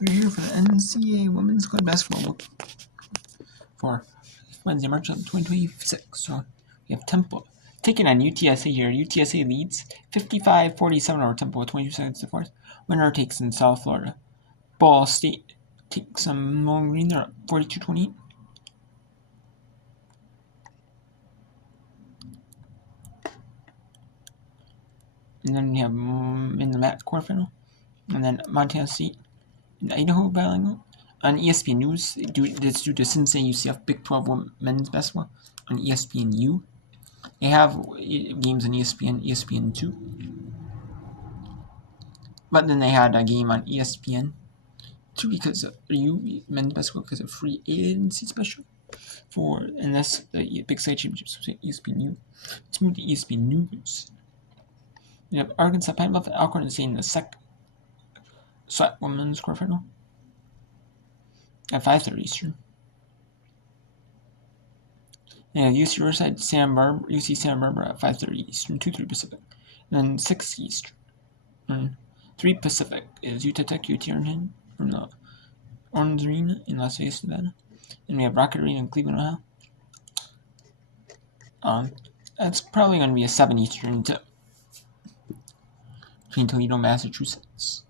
We're here for the NCAA Women's College Basketball book for Wednesday, March 11, 2026. So we have Temple taking on UTSA here. UTSA leads 55-47 over Temple with 22 seconds to fourth. Winner takes in South Florida. Ball State takes some Bowling Green. They're up 42-28. And then we have in the MAC quarterfinal. And then Montana State and Idaho battling on ESPN News. It's due to Cincinnati UCF Big 12 men's basketball on ESPNU. They have games on ESPN2. But then they had a game on ESPN2 because of men's basketball because of free agency special and that's the Big Sky Championships. So ESPNU. Let's move to ESPN News. We have Arkansas Pine Bluff and Alcorn State in the second SWAT women's quarterfinal at 5:30 Eastern. And UC Riverside UC Santa Barbara at 5:30 Eastern, 2:30 Pacific, and then 6 Eastern. And 3 Pacific is Utah Tech UTRN from the Orange Arena in Las Vegas, Nevada. And we have Rocket Arena in Cleveland, Ohio. That's probably going to be a 7 Eastern between Toledo, Massachusetts.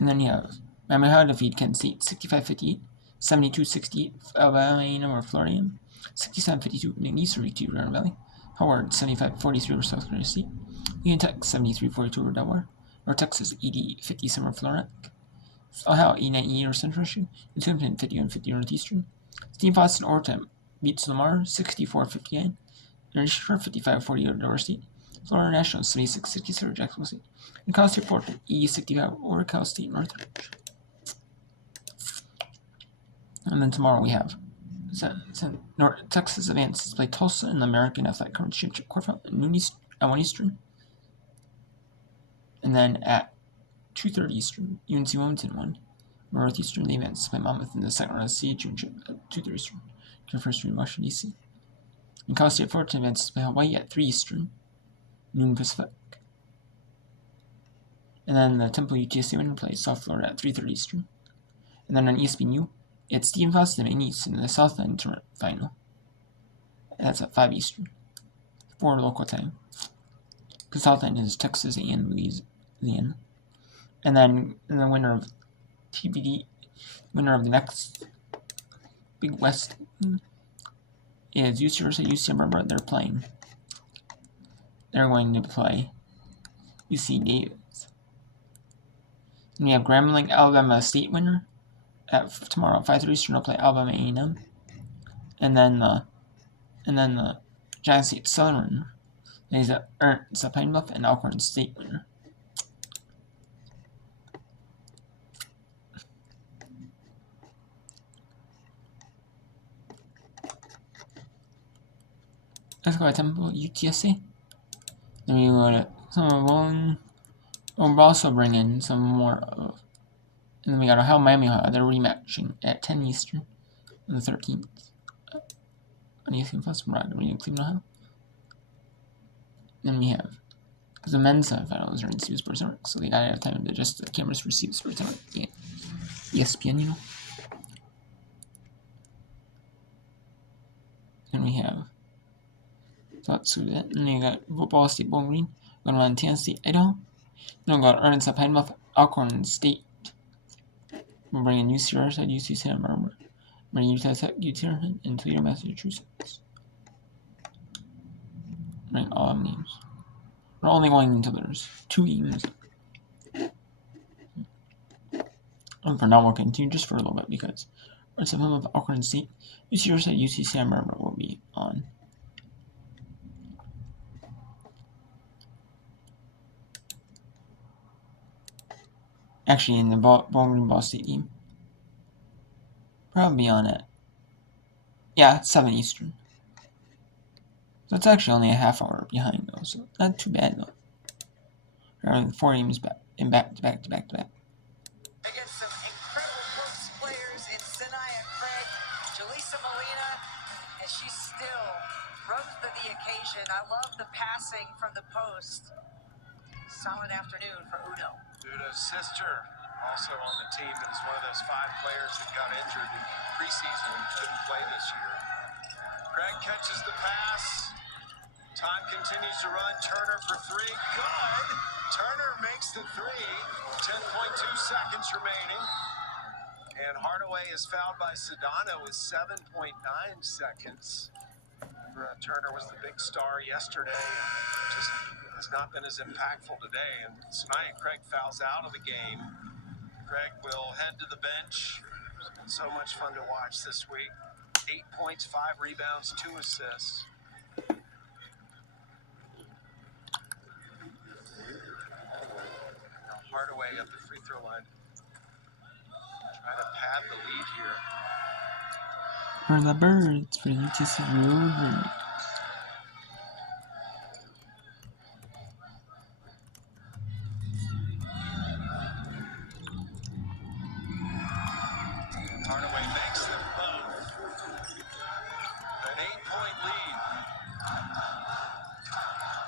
And then you have Miami Ohio defeat Kent State 65-58, 72-68 Alabama A&M or Florida, 67-52 McNeese over Grand Valley. Howard 75-43 over South Carolina State. Union Tech 73-42 over Delaware. North Texas 80-57 over Florida. Ohio 89-80 over Central Michigan. And 51-50 over Northeastern. Steve Boston overtime beats Lamar 64-59. And Shore 55-40 over Delaware State. Florida National 76-67 over Jacksonville State. And Cal State Fulton 80-65 over Cal State Northridge. And then tomorrow we have North Texas advances play Tulsa in the American Athletic Conference Championship quarterfinal at 1 Eastern. And then at 2:30 Eastern, UNC Wilmington won. Northeastern they advance play Monmouth in the second round of the CA Championship at 2:30 Eastern. First in Washington D.C. And Cal State Fullerton advances play Hawaii at 3 Eastern, noon Pacific. And then the Temple UTSA winner plays South Florida at 3:30 Eastern. And then on ESPNU, it's Stephen Foster and East in the Southland Tournament final. That's at 5 Eastern, 4 local time. Because Southland is Texas and Louisiana. And then the winner of TBD, winner of the next Big West is UC Riverside, UC Santa Barbara. They're going to play UC Davis. And we have Grambling, Alabama State winner. Tomorrow at 5:30 Eastern, will play Alabama A&M, and then the Jackson State Southern is at Pine Bluff and Alcorn State winner. Let's go to Temple UTSA. Then we go to some of Bowling. We'll also bring in some more of. And then we got Ohio Miami Ohio. They're rematching at 10 Eastern on the 13th. On ESPN Plus from Rocket Arena, Cleveland, Ohio. Then we have, because the men's semifinals are in CBS Sports Network, so they gotta have time to adjust the cameras for CBS Sports Network. Yeah. ESPN, Then we have and then you got Ball State Bowling Green, going to Montana State, Idaho. Then we got Arkansas Pine Bluff, Alcorn State. We'll bring in UC Riverside, UC Santa Barbara. Bring Utah Tech, UTRN, and Toledo, Massachusetts. Bring all of them games. We're only going until there's 2 games. And for now, we'll continue just for a little bit because some of Alcorn State, UC Riverside, UC Santa Barbara will be on. Actually, in the Bowling Ball State game. Probably on it. Yeah, 7 Eastern. So it's actually only a half hour behind though, so not too bad though. Rather 4 games back to back. Against some incredible post players in Sanaya Craig, Jaleesa Molina, and she still rose to the occasion. I love the passing from the post. solid afternoon for Udo. Udo's sister also on the team, and is one of those 5 players that got injured in preseason and couldn't play this year. Craig catches the pass. Time continues to run. Turner for 3. Good. Turner makes the 3. 10.2 seconds remaining. And Hardaway is fouled by Sedano with 7.9 seconds. Turner was the big star yesterday and just has not been as impactful today. And Sanaya Craig fouls out of the game. Craig will head to the bench. It's been so much fun to watch this week. 8 points, 5 rebounds, 2 assists. Now Hardaway at the free throw line. Trying to pad the lead here. For the birds, for the UTC Rovers. Hardaway makes them both. An 8-point lead.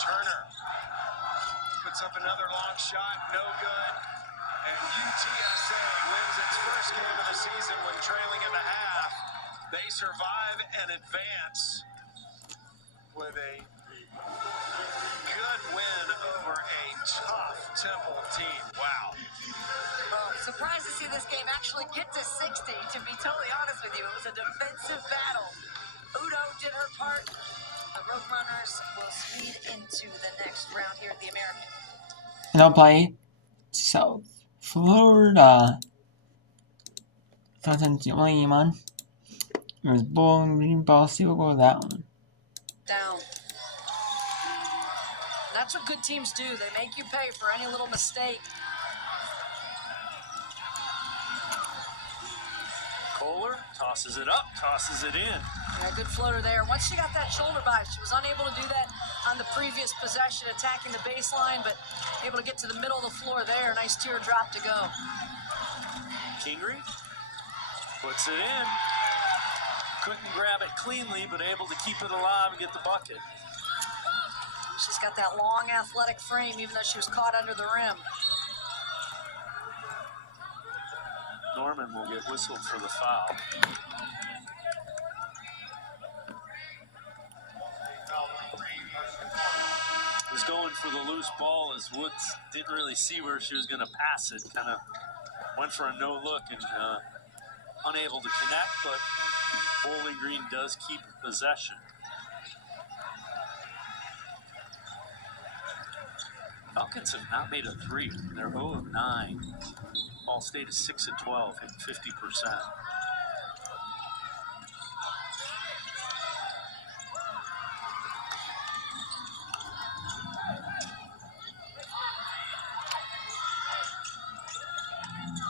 Turner puts up another long shot, no good. And UTSA wins its first game of the season when trailing in the half. They survive and advance with a good win over a tough Temple team. Wow. Well, surprised to see this game actually get to 60, to be totally honest with you. It was a defensive battle. Udo did her part. The Roadrunners will speed into the next round here at the American. And I'll play South Florida. That's the only game on. There's Bowling Green Ball. See, we'll go with that one. Down. That's what good teams do. They make you pay for any little mistake. Kohler tosses it up, tosses it in. Yeah, good floater there. Once she got that shoulder by, she was unable to do that on the previous possession, attacking the baseline, but able to get to the middle of the floor there. Nice teardrop to go. Kingery puts it in. Couldn't grab it cleanly, but able to keep it alive and get the bucket. She's got that long athletic frame, even though she was caught under the rim. Norman will get whistled for the foul. Was going for the loose ball as Woods didn't really see where she was going to pass it. Kind of went for a no look and unable to connect, but Bowling Green does keep possession. Falcons have not made a 3. They're 0 of 9. Ball State is 6 of 12, hitting 50%.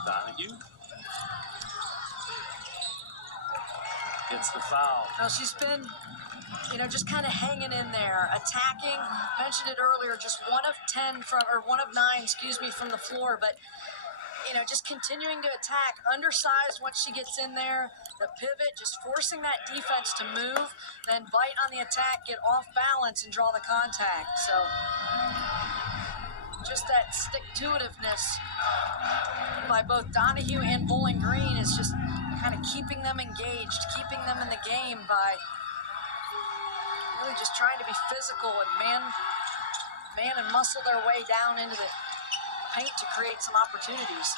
Donahue gets the foul. Well, she's been, just kind of hanging in there, attacking. Mentioned it earlier, just 1 of 10 1 of 9, from the floor, but just continuing to attack, undersized once she gets in there. The pivot, just forcing that defense to move, then bite on the attack, get off balance, and draw the contact. So, just that stick-to-itiveness by both Donahue and Bowling Green is just kind of keeping them engaged, keeping them in the game by really just trying to be physical and man and muscle their way down into the paint to create some opportunities.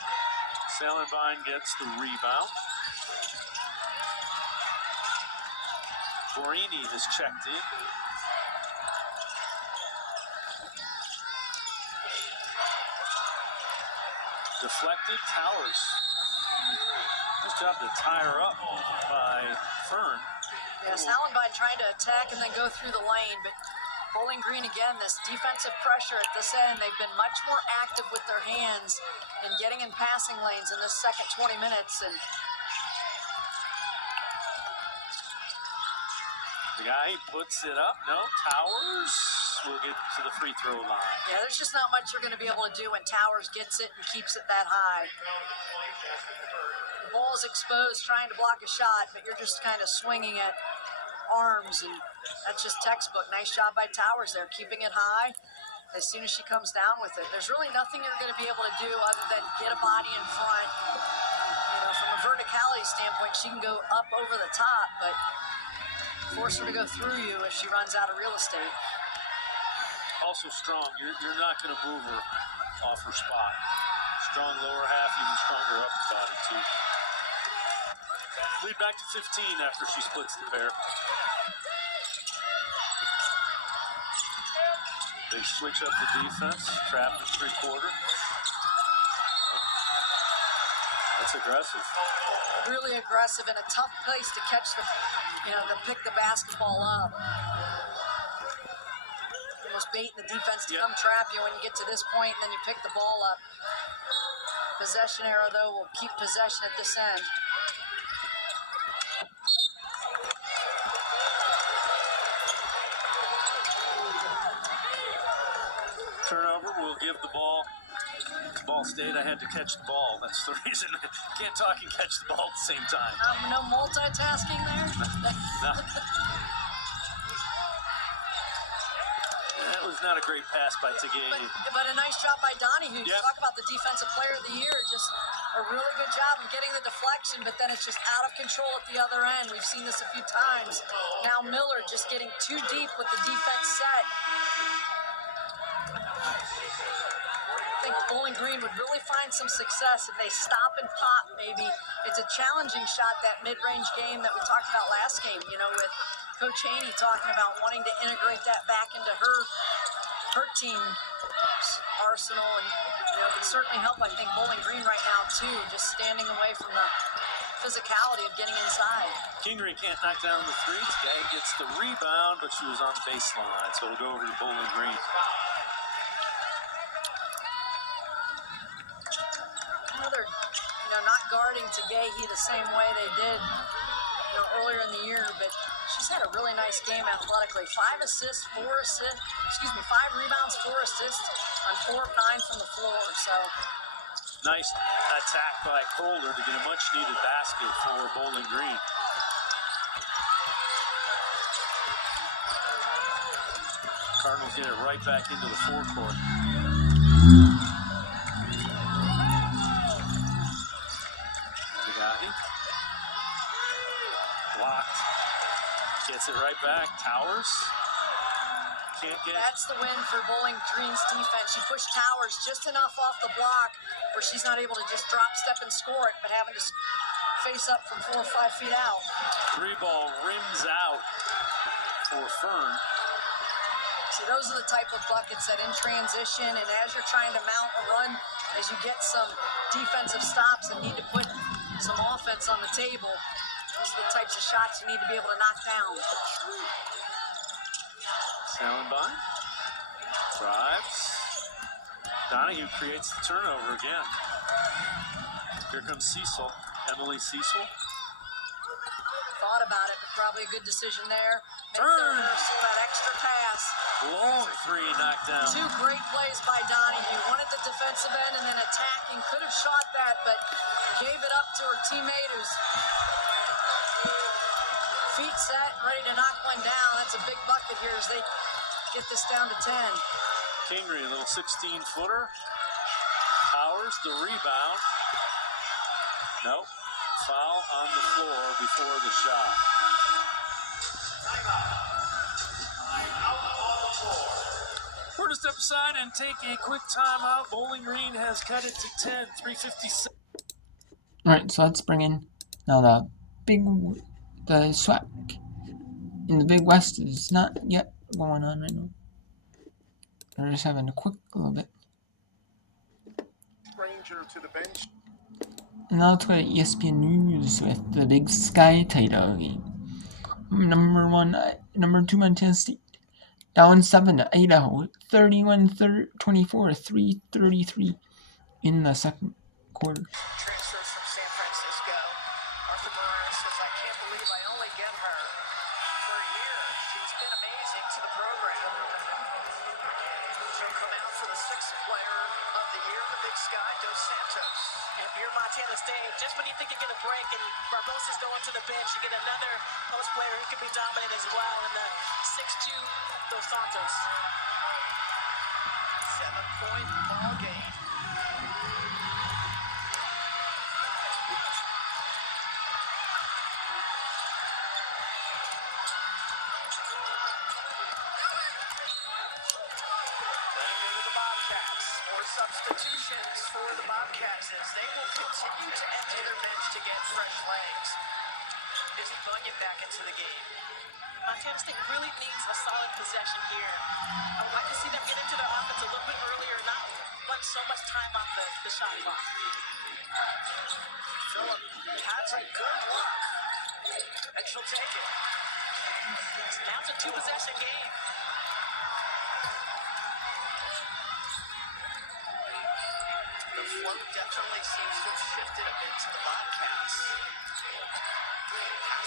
Salenbine gets the rebound. Borini has checked in. Deflected. Towers. Nice job to tie her up by Fern. Yeah, Salenbine trying to attack and then go through the lane, but Bowling Green, again, this defensive pressure at this end. They've been much more active with their hands and getting in passing lanes in this second 20 minutes. And the guy puts it up. No, Towers will get to the free throw line. Yeah, there's just not much you're going to be able to do when Towers gets it and keeps it that high. The ball is exposed, trying to block a shot, but you're just kind of swinging at arms, and that's just textbook. Nice job by Towers there, keeping it high. as soon as she comes down with it. There's really nothing you're going to be able to do other than get a body in front. You know, from a verticality standpoint, she can go up over the top, but force her to go through you if she runs out of real estate. Also strong. You're not going to move her off her spot. Strong lower half, even stronger upper body too. Lead back to 15 after she splits the pair. They switch up the defense. Trapped at 3/4. That's aggressive. Really aggressive and a tough place to catch the, to pick the basketball up. Almost baiting the defense to come trap you when you get to this point, and then you pick the ball up. Possession arrow, though, will keep possession at this end. Turnover will give the ball. Ball State, I had to catch the ball. That's the reason. Can't talk and catch the ball at the same time. No multitasking there? No. That was not a great pass by Tagayi. But a nice job by Donahue. Yep. Talk about the defensive player of the year. Just a really good job of getting the deflection, but then it's just out of control at the other end. We've seen this a few times. Now Miller just getting too deep with the defense set. I think Bowling Green would really find some success if they stop and pop maybe. It's a challenging shot, that mid-range game that we talked about last game, with Coach Haney talking about wanting to integrate that back into her team's arsenal, and it could certainly help, I think, Bowling Green right now too, just standing away from the physicality of getting inside. Kingery can't knock down the three. Tagayi gets the rebound, but she was on the baseline, so it'll go over to Bowling Green. Another, not guarding Tagayi the same way they did, earlier in the year, but she's had a really nice game athletically. 5 rebounds, 4 assists on 4 of 9 from the floor. So nice attack by Calder to get a much-needed basket for Bowling Green. Cardinals get it right back into the forecourt. Blocked. Gets it right back. Towers. Can't get it. That's the win for Bowling Green's defense. She pushed Towers just enough off the block where she's not able to just drop, step, and score it, but having to face up from 4 or 5 feet out. 3-ball rims out for Fern. See, those are the type of buckets that in transition and as you're trying to mount a run, as you get some defensive stops and need to put some offense on the table, those are the types of shots you need to be able to knock down. Salenbein drives. Donahue creates the turnover again. Here comes Cecil. Emily Cecil. Thought about it, but probably a good decision there. Make Turn. the rehearsal, that extra pass. Long three knocked down. 2 great plays by Donahue. One at the defensive end and then attacking. Could have shot that, but gave it up to her teammate who's feet set, ready to knock one down. That's a big bucket here as they get this down to 10. Kingery, a little 16-footer. Towers, the rebound. Nope. Foul on the floor before the shot. We're to step aside and take a quick timeout. Bowling Green has cut it to 10, 3:56. Alright, so let's bring in now the SWAC in the Big West is not yet going on right now. We're just having a quick little bit. Stranger to the bench. And now let's go to ESPN News with the Big Sky title game. Number 2 Montana State down 7 to Idaho, 31-24, 3:33 in the second quarter. Transfers from San Francisco. Arthur Morales says, I can't believe I only get her for a year. She's been amazing to the program. She'll come out for the 6th player of the year in the Big Sky, Dos Santos. And if you're Montana State, just when you think you get a break and Barbosa's going to the bench, you get another post player who can be dominant as well in the 6'2", Dos Santos. substitutions for the Bobcats as they will continue to empty their bench to get fresh legs. Izzy Bunyan back into the game. Montana State really needs a solid possession here. I would like to see them get into their offense a little bit earlier, not run so much time off the shot clock. Phillip has a good look, and she'll take it. So now it's a two-possession game. The flow definitely seems to have shifted a bit to the Bobcats.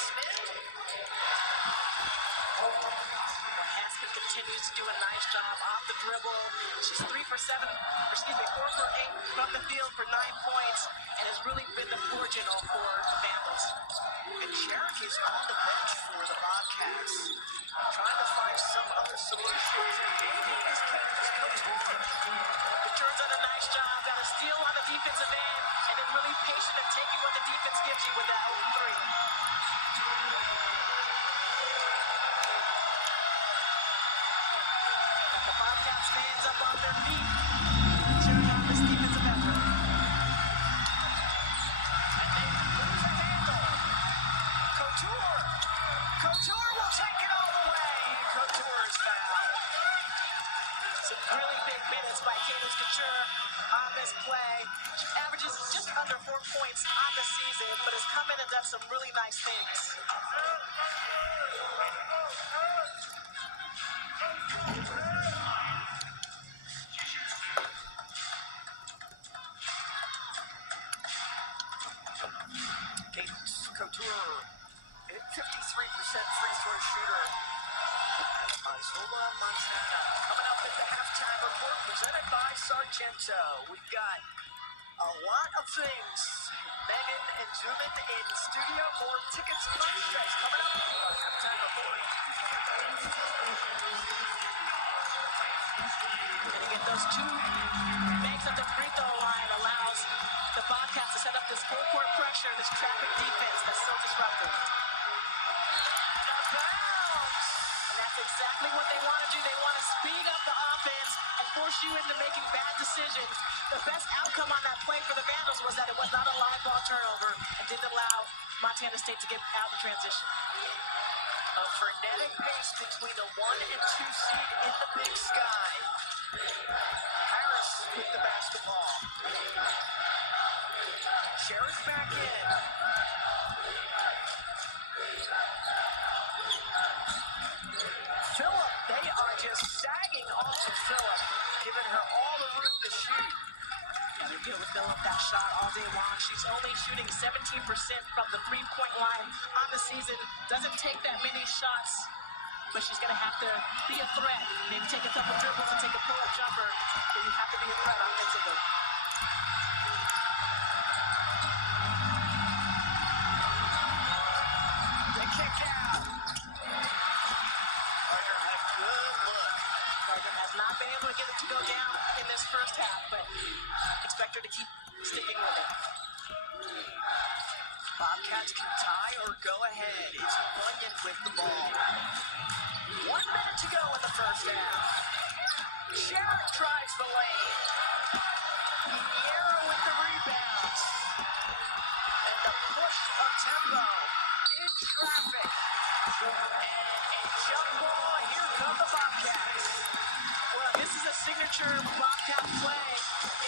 Smith. Haskins continues to do a nice job off the dribble. She's 4 for 8 from the field for 9 points, and has really been the floor general for the Vandals. And Cherokee's on the bench for the Bobcats, trying to find some other solutions, and maybe it's Couture. Couture's done a nice job, got a steal on the defensive end, and then really patient at taking what the defense gives you with that open three. Got the Bobcats fans up on their feet, cheering on this defensive effort. And they lose a handle. Couture will take it all the way. Couture is fouled. Some really big minutes by Candace Couture on this play. She averages just under 4 points on the season, but has come in and done some really nice things. Couture, 53% free throw shooter. Missoula, Montana. Coming up at the halftime report presented by Sargento. We've got a lot of things. Megan and Zubin in studio. More tickets and merchandise coming up on the halftime report. And again, those 2 makes at the free throw line allows the Bobcats to set up this full court pressure, this traffic defense that's so disruptive. And that's exactly what they want to do. They want to speed up the offense and force you into making bad decisions. The best outcome on that play for the Vandals was that it was not a live ball turnover and didn't allow Montana State to get out in transition. A frenetic pace between the 1 and 2 seed in the Big Sky. Harris with the basketball. Sheriff back in. Phillip, they are just sagging off of Phillip, giving her all the room to shoot. Yeah, they're dealing with Phillip that shot all day long. She's only shooting 17% from the three-point line on the season. Doesn't take that many shots, but she's going to have to be a threat. Maybe take a couple dribbles and take a pull-up jumper, but you have to be a threat offensively. They kick out. Carter had a good look. Gardner has not been able to get it to go down in this first half, but expect her to keep sticking with it. Bobcats can tie or go ahead. It's Bunyan with the ball. 1 minute to go in the first half. Sherrick drives the lane. Piñera with the rebounds. And the push of tempo in traffic. And a jump ball. Here come the Bobcats. Well, this is a signature Bobcat play.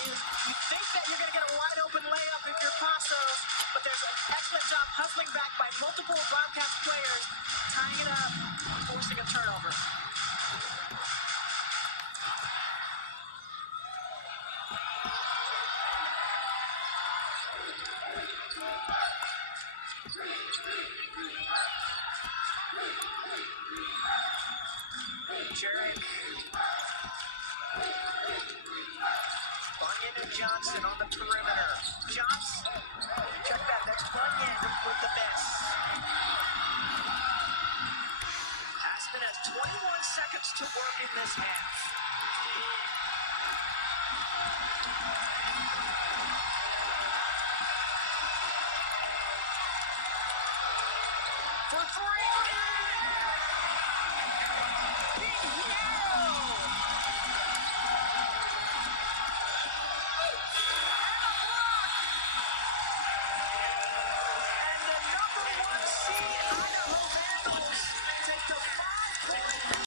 You think that you're going to get a wide open layup if you're Pasos, but there's an excellent job hustling back by multiple Bobcats players, tying it up, forcing a turnover. Jerick. Bunyan and Johnson on the perimeter. Johnson. Check that. That's Bunyan with the miss. Aspen has 21 seconds to work in this half. For 3. Piñera